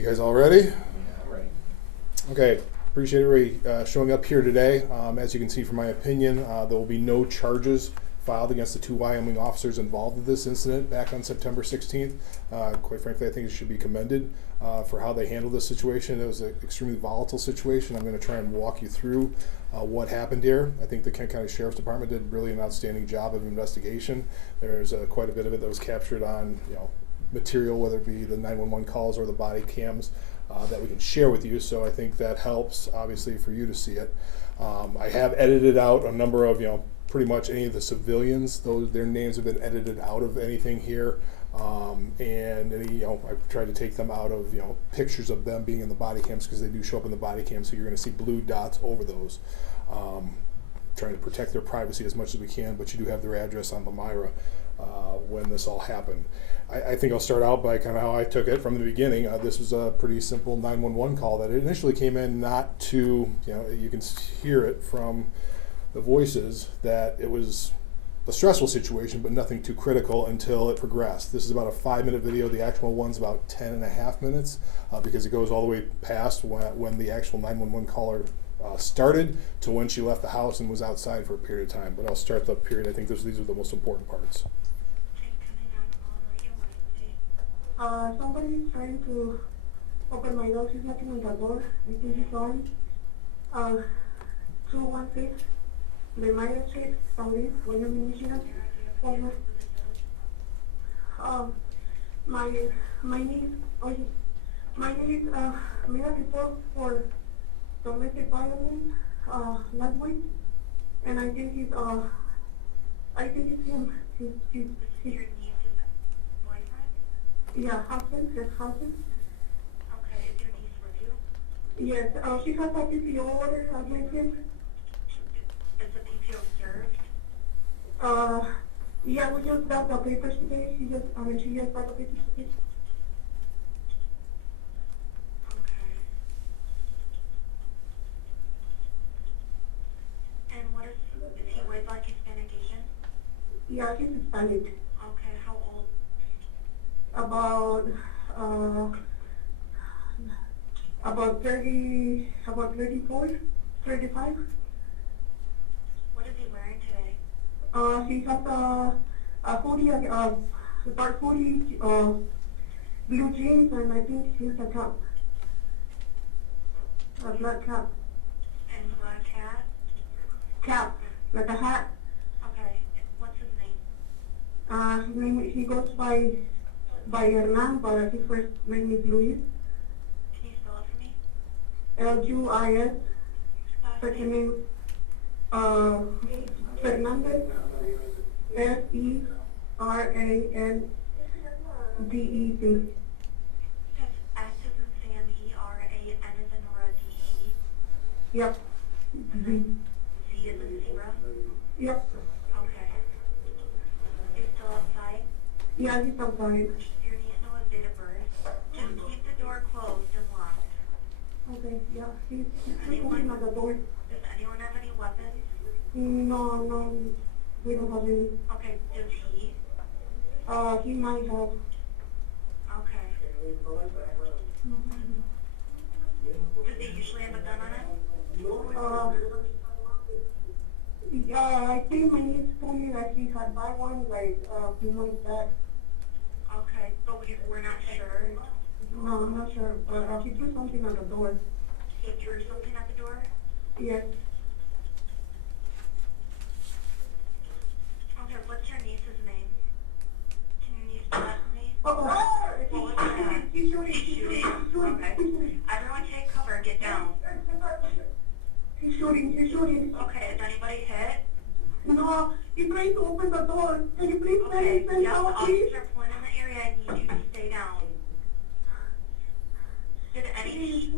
You guys all ready? Yeah, right. Okay, appreciate everybody showing up here today. As you can see from my opinion, there will be no charges filed against the two Wyoming officers involved in this incident back on September 16th. Quite frankly, I think it should be commended for how they handled this situation. It was an extremely volatile situation. I'm going to try and walk you through what happened here. I think the Kent County Sheriff's Department did really an outstanding job of investigation. There's quite a bit of it that was captured on, material, whether it be the 911 calls or the body cams that we can share with you. So I think that helps, obviously, for you to see it. I have edited out a number of, pretty much any of the civilians. Their names have been edited out of anything here. And any, I've tried to take them out of, pictures of them being in the body cams because they do show up in the body cams. So you're going to see blue dots over those. Trying to protect their privacy as much as we can, but you do have their address on the Myra when this all happened. I think I'll start out by kind of how I took it from the beginning. This was a pretty simple 911 call that it initially came in not to, you can hear it from the voices that it was a stressful situation, but nothing too critical until it progressed. This is about a 5-minute video. The actual one's about 10.5 minutes because it goes all the way past when the actual 911 caller started to when she left the house and was outside for a period of time. But I'll start the period. I think these are the most important parts. Somebody is trying to open my door. She's knocking on the door. I think he's on 216 Wyoming Street, Police, Wyoming, Michigan. My name is made a report for domestic violence last week, and I think it's him. He's yeah, husband. Okay, is your niece with you? Yes, she has a PPO order, as mentioned. Is the PPO served? Yeah, we just got the papers today. She just got the papers today. Okay. And what is he with, like Hispanic Asian? Yeah, she's Hispanic. Okay, how old? About 34, 35. What is he wearing today? She has a hoodie, dark hoodie, blue jeans, and I think she has a cap. A black cap. And black hat? Cap, like a hat. Okay, what's his name? His name, he goes by Hernan, but his first name is Luis. Can you spell it for me? Luis. Second name, Fernandez. Ferandez. That's S as in Sam, E-R-A, N as in Nora, D-E. Yep. Z as in zebra? Yep. Okay. He's still outside? Yeah, he's outside. Your niece know his date of birth. Just keep the door closed and locked. Okay, yeah, he's looking at the door. Does anyone have any weapons? No, we don't have any. Okay, does he? He might have. Okay. Does he usually have a gun on it? Yeah, I think my niece told me that he had buy one like a few months back. Okay, but we're not sure. No, I'm not sure, but he threw something at the door. He threw something at the door? Yes. Okay, what's your niece's name? Can your niece spell that for me? Oh, What was that? he's shooting. Okay. Everyone take cover, get down. He's shooting. Okay, is anybody hit? No, he's trying to open the door. Can you please Okay, send yes, the help, please? officers are pulling in the area. I need you to stay down. Did any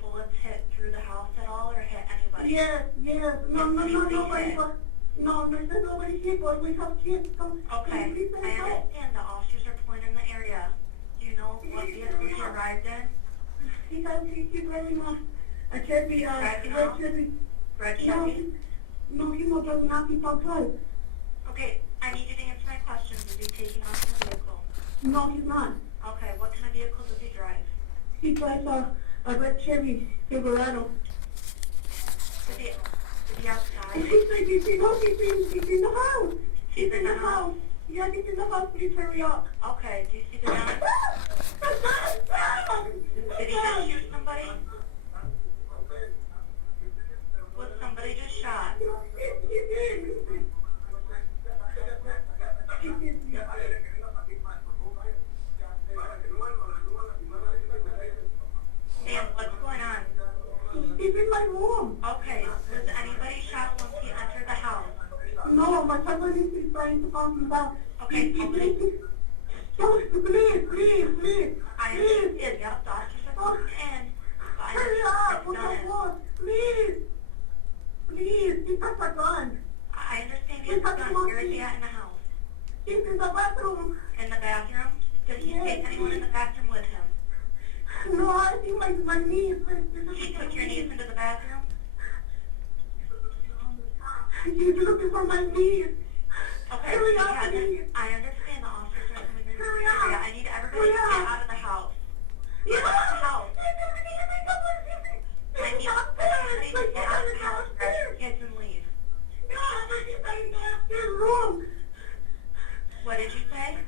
bullets hit through the house at all or hit anybody? Yes. No, nobody hit. No, there's nobody hit, but we have kids. Come, Okay, can you please send I help? understand the officers are pulling in the area. Do you know what vehicle he arrived in? He's driving a Chevy, Driving red out? Chevy. Red No, Chevy? he's not driving out, he's outside. Okay, I need you to answer my questions. Is he taking off in the vehicle? No, he's not. Okay, what kind of vehicle does he drive? He drives a red Chevy Silverado. Is he outside? He's like, he's in the house. He's in the house. Yeah, he's in the house. Please hurry up. Okay, do you see the gun? Did he just shoot somebody? Was somebody just shot? Ma'am, what's going on? He's in my room. Okay, was anybody shot once he entered the house? No, my husband is trying to call me back. Okay, Please. I understand, yep, doctors are coming in. But I Hurry up, por understand it's favor. Please, he has a gun. I understand he has a gun. Where is he at in the house? He's in the bathroom. In the bathroom? Did he take anyone in the bathroom with him? No, I think my niece. He took your niece into the bathroom? He's looking for my niece. Okay, Hurry up, please. I understand the officers are coming in. Hurry up. I need everybody to get out of the house. Yeah. Get out of the house. I need everybody to get out of the house, grab your kids and leave. What did you say?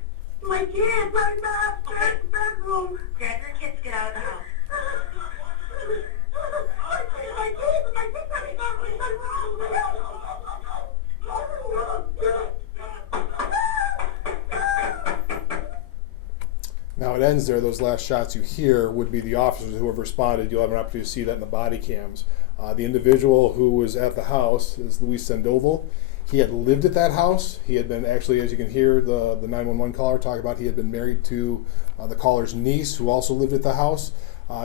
My kids are in the bedroom. Grab your kids, get out of the house. My kids are in the room. Now it ends there. Those last shots you hear would be the officers who have responded. You'll have an opportunity to see that in the body cams. The individual who was at the house is Luis Sandoval. He had lived at that house. He had been actually, as you can hear, the 911 caller talk about, he had been married to the caller's niece who also lived at the house.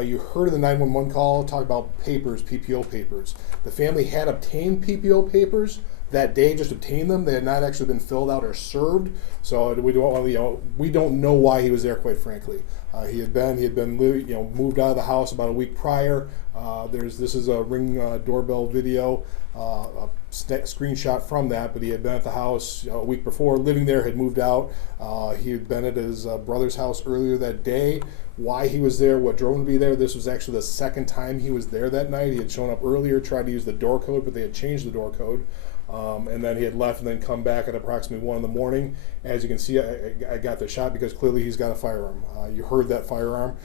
You heard the 911 call talk about papers, PPO papers. The family had obtained PPO papers that day, just obtained them. They had not actually been filled out or served. So we don't know why he was there, quite frankly. He had been moved out of the house about a week prior. This is a Ring doorbell video, a screenshot from that, but he had been at the house a week before, living there, had moved out. He had been at his brother's house earlier that day. Why he was there, what drove him to be there, this was actually the second time he was there that night. He had shown up earlier, tried to use the door code, but they had changed the door code. And then he had left and then come back at approximately 1 in the morning. As you can see, I got the shot because clearly he's got a firearm. You heard that firearm.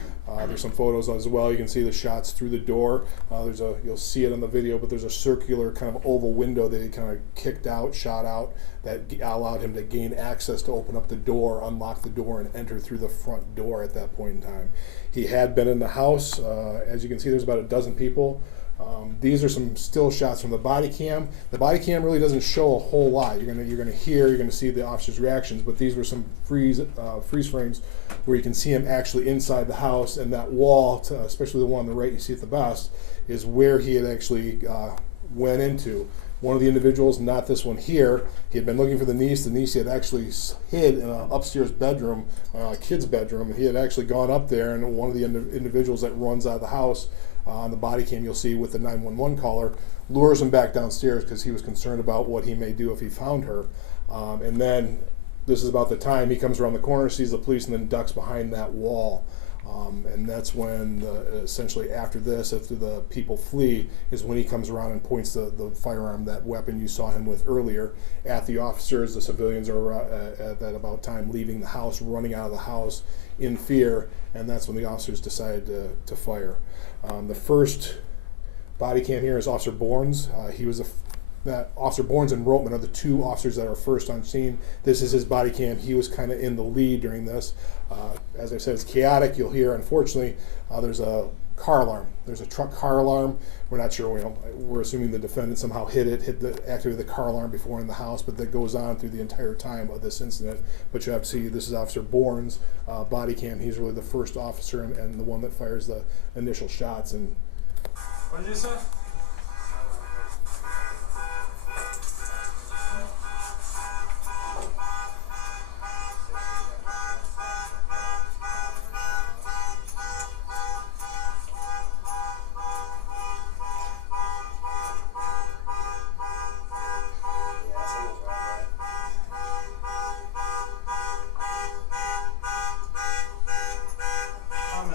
There's some photos as well. You can see the shots through the door. You'll see it on the video, but there's a circular kind of oval window that he kind of kicked out, shot out, that allowed him to gain access to open up the door, unlock the door, and enter through the front door at that point in time. He had been in the house. As you can see, there's about a dozen people. These are some still shots from the body cam. The body cam really doesn't show a whole lot. You're gonna see the officer's reactions, but these were some freeze frames where you can see him actually inside the house, and that wall, especially the one on the right you see it the best, is where he had actually went into. One of the individuals, not this one here, he had been looking for the niece. The niece he had actually hid in an upstairs bedroom, kid's bedroom. He had actually gone up there, and one of the individuals that runs out of the house, on the body cam you'll see with the 911 caller, lures him back downstairs because he was concerned about what he may do if he found her. And then this is about the time he comes around the corner, sees the police, and then ducks behind that wall. And that's when, essentially after the people flee, is when he comes around and points the firearm, that weapon you saw him with earlier, at the officers. The civilians are at that about time leaving the house, running out of the house in fear, and that's when the officers decided to fire. The first body cam here is Officer Bournes. Officer Bournes and Rotman are the two officers that are first on scene. This is his body cam. He was kind of in the lead during this. As I said, it's chaotic. You'll hear, unfortunately, there's a car alarm. There's a truck car alarm. We're not sure. We're assuming the defendant somehow activated the car alarm before in the house, but that goes on through the entire time of this incident. But you have to see, this is Officer Bournes' body cam. He's really the first officer and the one that fires the initial shots. And what did you say?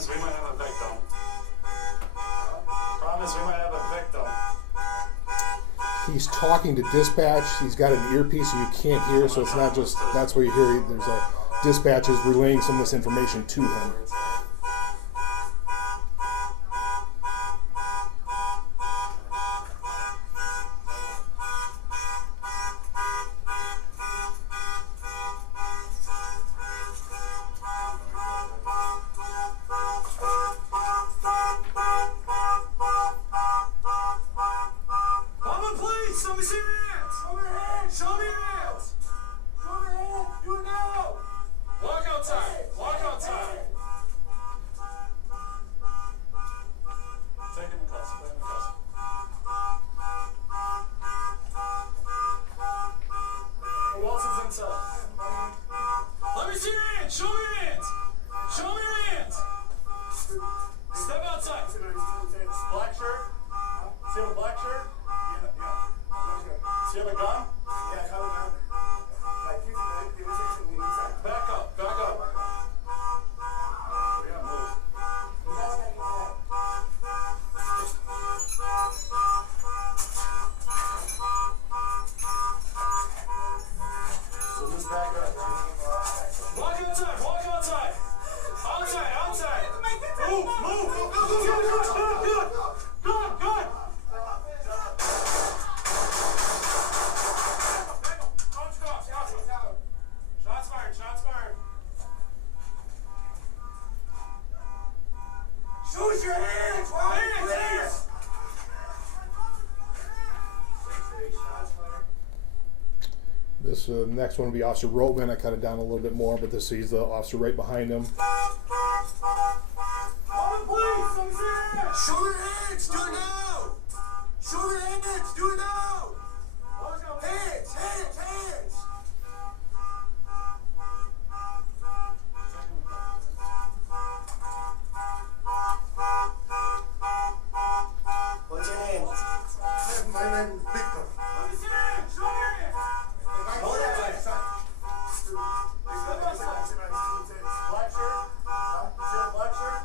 We might have a back down. he's talking to dispatch. He's got an earpiece so you can't hear, so it's not just that's where you hear. There's a dispatch is relaying some of this information to him. Wyoming Police, let me see your hands. Show me your hands. Show me your hands. Show me your hands. Do it now. Walk outside. Walk outside. Take him in custody. Take him in custody. Who else is inside? Let me see your hands. Show me your hands. Show me your hands. Step outside. Black shirt. See him a black shirt? See him a gun? Back up. Back up. Yeah, move. So just back up. Walk outside. Walk outside. Outside. Outside. Move. Move. Good. Good. Good. Shots fired. Shots fired. Shoot your hands. Hands. This next one will be Officer Rotman. I cut it down a little bit more, but he's the officer right behind him. Wyoming Police, let me see your hands. Show your hands, do it now! Show your hands, do it now! Hands, hands, hands! What's your name? My name is Victor. Let me see your hands. Show me your hands. Hold that way. Black shirt. See a black shirt?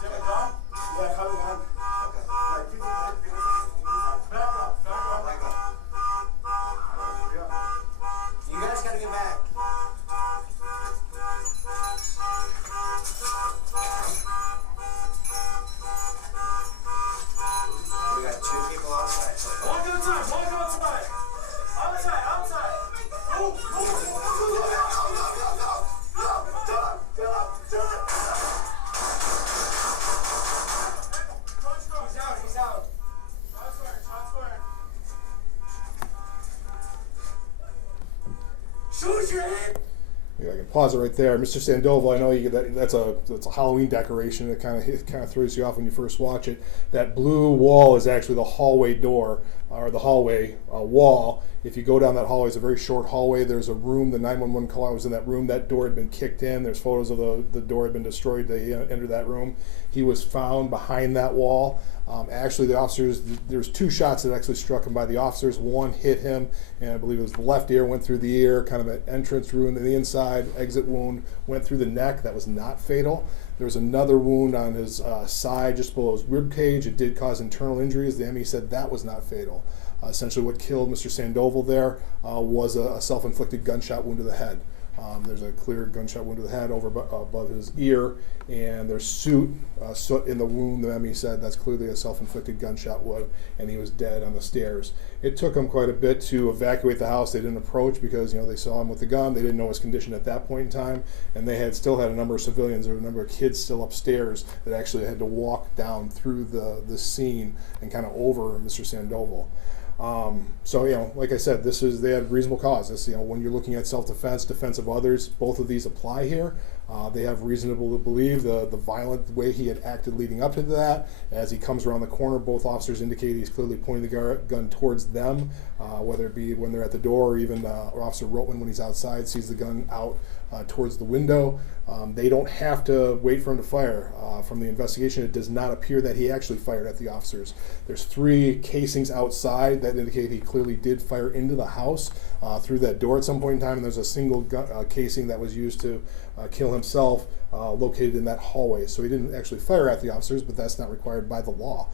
See a gun? Yeah, coming on. Back up. Back up. You guys gotta get back. We got two people outside. Walk outside. Walk outside. Outside. Outside. Move. He's out. Shots fired. Shots fired. Shoot your hand. Yeah, I can pause it right there. Mr. Sandoval, I know that's a Halloween decoration. It kind of throws you off when you first watch it. That blue wall is actually the hallway door, or the hallway wall. If you go down that hallway, it's a very short hallway. There's a room. The 911 caller was in that room. That door had been kicked in. There's photos of the door had been destroyed. They entered that room. He was found behind that wall. Actually, the officers, there's two shots that actually struck him by the officers. One hit him, and I believe it was the left ear, went through the ear, kind of an entrance wound in the inside, exit wound, went through the neck. That was not fatal. There was another wound on his side, just below his rib cage. It did cause internal injuries. The ME said that was not fatal. Essentially, what killed Mr. Sandoval there was a self-inflicted gunshot wound to the head. There's a clear gunshot wound to the head over above his ear, and there's soot in the wound. The ME said that's clearly a self-inflicted gunshot wound, and he was dead on the stairs. It took them quite a bit to evacuate the house. They didn't approach because they saw him with the gun. They didn't know his condition at that point in time, and they still had a number of civilians. There were a number of kids still upstairs that actually had to walk down through the scene and kind of over Mr. Sandoval. So like I said, they had reasonable cause. This, when you're looking at self-defense, defense of others, both of these apply here. They have reasonable to believe the violent way he had acted leading up to that. As he comes around the corner, both officers indicate he's clearly pointing the gun towards them, whether it be when they're at the door or even Officer Rotman, when he's outside, sees the gun out towards the window. They don't have to wait for him to fire. From the investigation, it does not appear that he actually fired at the officers. There's 3 casings outside that indicate he clearly did fire into the house through that door at some point in time, and there's a single casing that was used to kill himself located in that hallway. So he didn't actually fire at the officers, but that's not required by the law.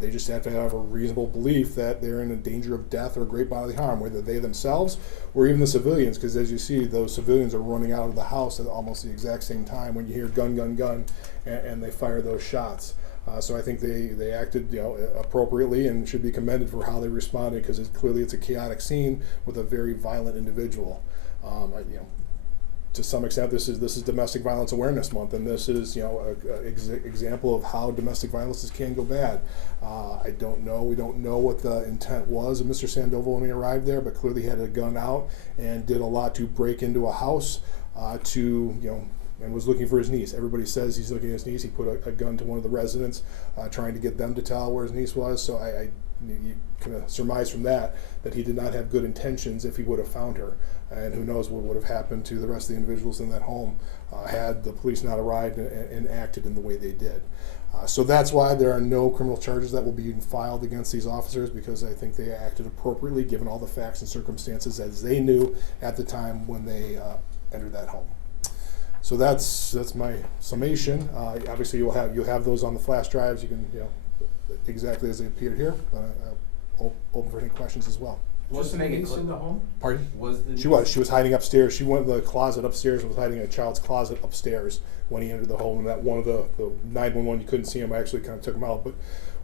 They just have to have a reasonable belief that they're in a danger of death or great bodily harm, whether they themselves or even the civilians, because as you see, those civilians are running out of the house at almost the exact same time when you hear gun, gun, gun, and they fire those shots. So I think they acted appropriately and should be commended for how they responded, because clearly it's a chaotic scene with a very violent individual. To some extent, this is Domestic Violence Awareness Month, and this is an example of how domestic violences can go bad. I don't know. We don't know what the intent was of Mr. Sandoval when he arrived there, but clearly he had a gun out and did a lot to break into a house and was looking for his niece. Everybody says he's looking at his niece. He put a gun to one of the residents, trying to get them to tell where his niece was. So you kind of surmise from that he did not have good intentions if he would have found her. And who knows what would have happened to the rest of the individuals in that home had the police not arrived and acted in the way they did. So that's why there are no criminal charges that will be filed against these officers, because I think they acted appropriately given all the facts and circumstances as they knew at the time when they entered that home. So that's my summation. Obviously, you'll have those on the flash drives. You can exactly as they appeared here. Open for any questions as well. Was the niece in the home? Pardon? She was hiding upstairs. She went in the closet upstairs and was hiding in a child's closet upstairs when he entered the home. And that one of the 911, you couldn't see him. I actually kind of took him out, but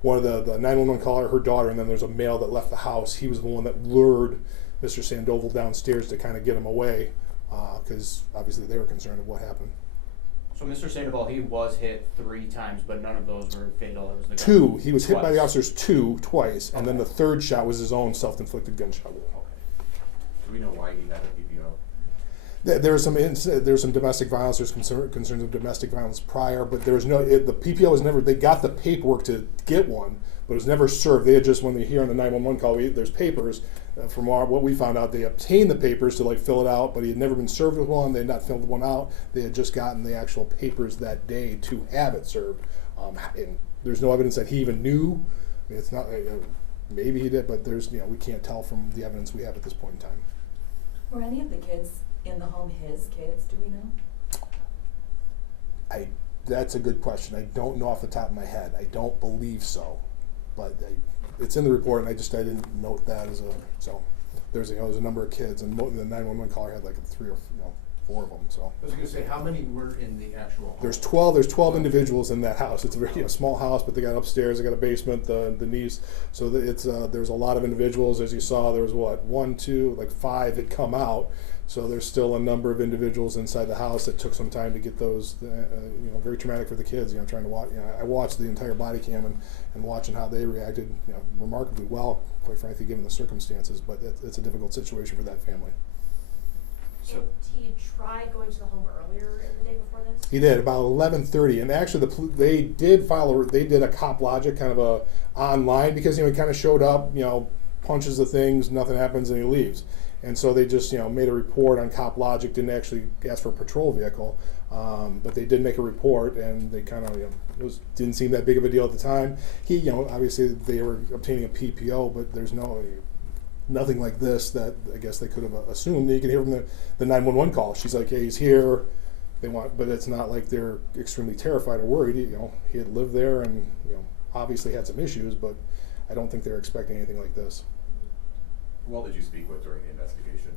one of the 911 caller, her daughter, and then there's a male that left the house. He was the one that lured Mr. Sandoval downstairs to kind of get him away, because obviously they were concerned of what happened. So Mr. Sandoval, he was hit 3 times, but none of those were fatal. It was the Two. He was hit by the twice. officers twice, and then the third shot was his own self-inflicted gunshot wound. Do we know why he had a PPO? There was some domestic violence. There's concerns of domestic violence prior, but there was the PPO was never. They got the paperwork to get one, but it was never served. They had just, when they hear on the 911 call, there's papers. From what we found out, they obtained the papers to fill it out, but he had never been served with one. They had not filled one out. They had just gotten the actual papers that day to have it served. And there's no evidence that he even knew. I mean, it's not. Maybe he did, but there's we can't tell from the evidence we have at this point in time. Were any of the kids in the home his kids? Do we know? That's a good question. I don't know off the top of my head. I don't believe so, but it's in the report, and I didn't note that so. There's a number of kids, and the 911 caller had 3 or 4 of them. So I was going to say, how many were in the actual home? There's 12. There's 12 individuals in that house. It's a very small house, but they got upstairs. They got a basement, the niece. So there's a lot of individuals. As you saw, there was 5 had come out. So there's still a number of individuals inside the house. That took some time to get those. Very traumatic for the kids. Trying to watch. I watched the entire body cam and watching how they reacted. Remarkably well, quite frankly, given the circumstances. But it's a difficult situation for that family. So he tried going to the home earlier in the day before this? He did, about 11:30, and actually they did a cop logic kind of a online, because he kind of showed up, punches the things, nothing happens, and he leaves. And so they just made a report on cop logic, didn't actually ask for a patrol vehicle, but they did make a report, and they kind of didn't seem that big of a deal at the time. He obviously they were obtaining a PPO, but there's nothing like this that I guess they could have assumed. You can hear from the 911 call. She's like, "Hey, he's here." But it's not like they're extremely terrified or worried. He had lived there, and obviously had some issues, but I don't think they're expecting anything like this. Who all did you speak with during the investigation?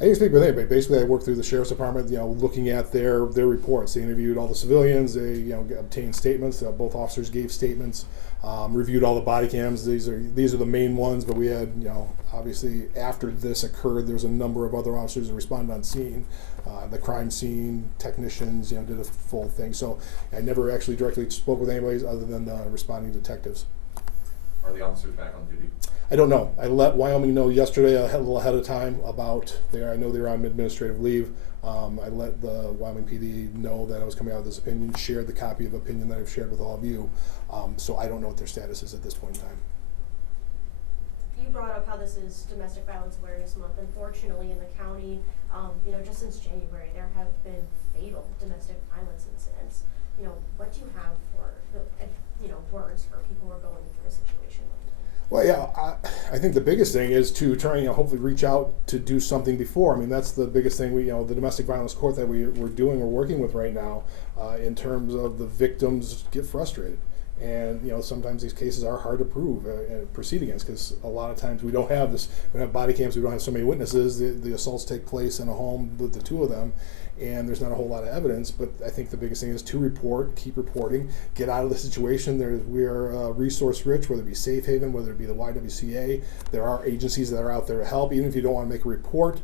I didn't speak with anybody. Basically, I worked through the sheriff's department, looking at their reports. They interviewed all the civilians. They, obtained statements. Both officers gave statements. Reviewed all the body cams. These are the main ones. But we had, obviously after this occurred, there was a number of other officers that responded on scene. The crime scene technicians, did a full thing. So I never actually directly spoke with anybody other than the responding detectives. Are the officers back on duty? I don't know. I let Wyoming know yesterday a little ahead of time about I know they were on administrative leave. I let the Wyoming PD know that I was coming out with this opinion, shared the copy of opinion that I've shared with all of you. So I don't know what their status is at this point in time. You brought up how this is Domestic Violence Awareness Month. Unfortunately, in the county, just since January, there have been fatal domestic violence incidents. What do you have for words for people who are going through a situation like that? Well, yeah, I think the biggest thing is to try and hopefully reach out to do something before. I mean, that's the biggest thing. We the domestic violence court that we're working with right now, in terms of the victims get frustrated. And sometimes these cases are hard to prove and proceed against, because a lot of times we don't have this. We don't have body cams. We don't have so many witnesses. The assaults take place in a home with the two of them, and there's not a whole lot of evidence. But I think the biggest thing is to report, keep reporting, get out of the situation. We are resource rich, whether it be Safe Haven, whether it be the YWCA. There are agencies that are out there to help, even if you don't want to make a report.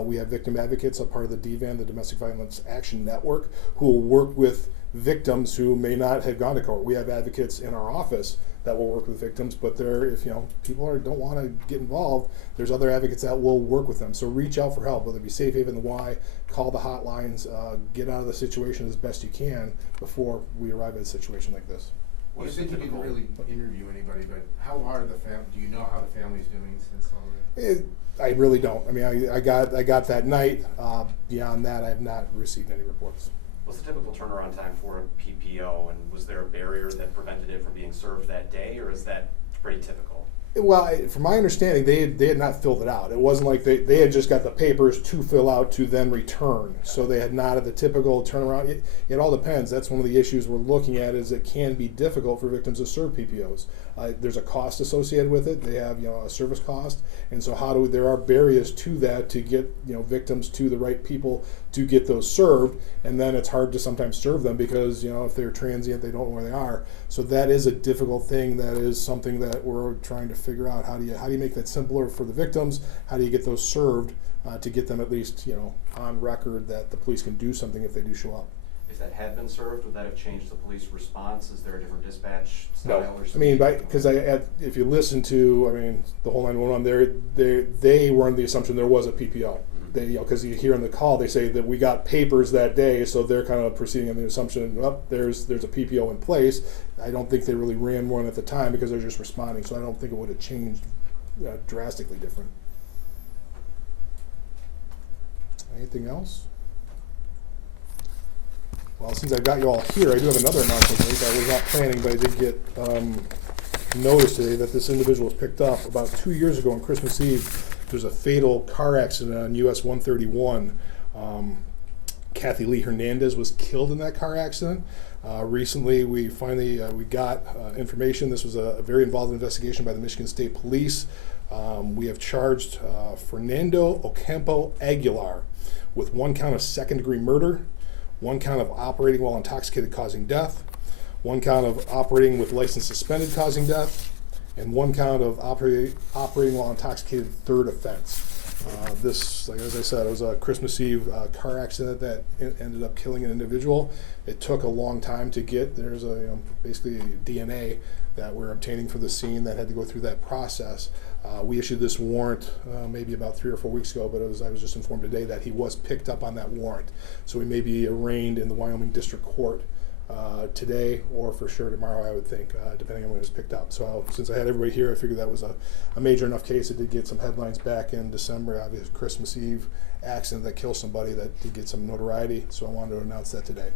We have victim advocates, a part of the DVAN, the Domestic Violence Action Network, who will work with victims who may not have gone to court. We have advocates in our office that will work with victims, but if people don't want to get involved, there's other advocates that will work with them. So reach out for help, whether it be Safe Haven, the Y, call the hotlines, get out of the situation as best you can before we arrive at a situation like this. What is You the said you didn't typical? really interview anybody, but how are the do you know how the family's doing since all that? I really don't. I mean, I got that night. Beyond that, I have not received any reports. What's the typical turnaround time for a PPO, and was there a barrier that prevented it from being served that day, or is that pretty typical? Well, from my understanding, they had not filled it out. It wasn't like they had just got the papers to fill out to then return. So they had not had the typical turnaround. It all depends. That's one of the issues we're looking at, is it can be difficult for victims to serve PPOs. There's a cost associated with it. They have a service cost, and so there are barriers to that to get victims to the right people to get those served, and then it's hard to sometimes serve them because if they're transient, they don't know where they are. So that is a difficult thing. That is something that we're trying to figure out. How do you make that simpler for the victims? How do you get those served to get them at least on record that the police can do something if they do show up? If that had been served, would that have changed the police response? Is there a different dispatch No, style or I something? mean, because if you listen to, the whole 911, they were under the assumption there was a PPO. They, because you hear on the call, they say that we got papers that day, so they're kind of proceeding on the assumption, well, there's a PPO in place. I don't think they really ran one at the time because they're just responding, so I don't think it would have changed drastically different. Anything else? Well, since I've got you all here, I do have another announcement to make. I was not planning, but I did get notice today that this individual was picked up about 2 years ago on Christmas Eve. There's a fatal car accident on US 131. Kathy Lee Hernandez was killed in that car accident. Recently, we finally got information. This was a very involved investigation by the Michigan State Police. We have charged Fernando Ocampo Aguilar with 1 count of second-degree murder, 1 count of operating while intoxicated causing death, 1 count of operating with license suspended causing death, and 1 count of operating while intoxicated, third offense. This, like as I said, it was a Christmas Eve car accident that ended up killing an individual. It took a long time to get. There's basically DNA that we're obtaining for the scene that had to go through that process. We issued this warrant maybe about 3 or 4 weeks ago, but I was just informed today that he was picked up on that warrant. So he may be arraigned in the Wyoming District Court today, or for sure tomorrow, I would think, depending on when it was picked up. So since I had everybody here, I figured that was a major enough case. It did get some headlines back in December, obviously Christmas Eve accident that killed somebody, that did get some notoriety. So I wanted to announce that today.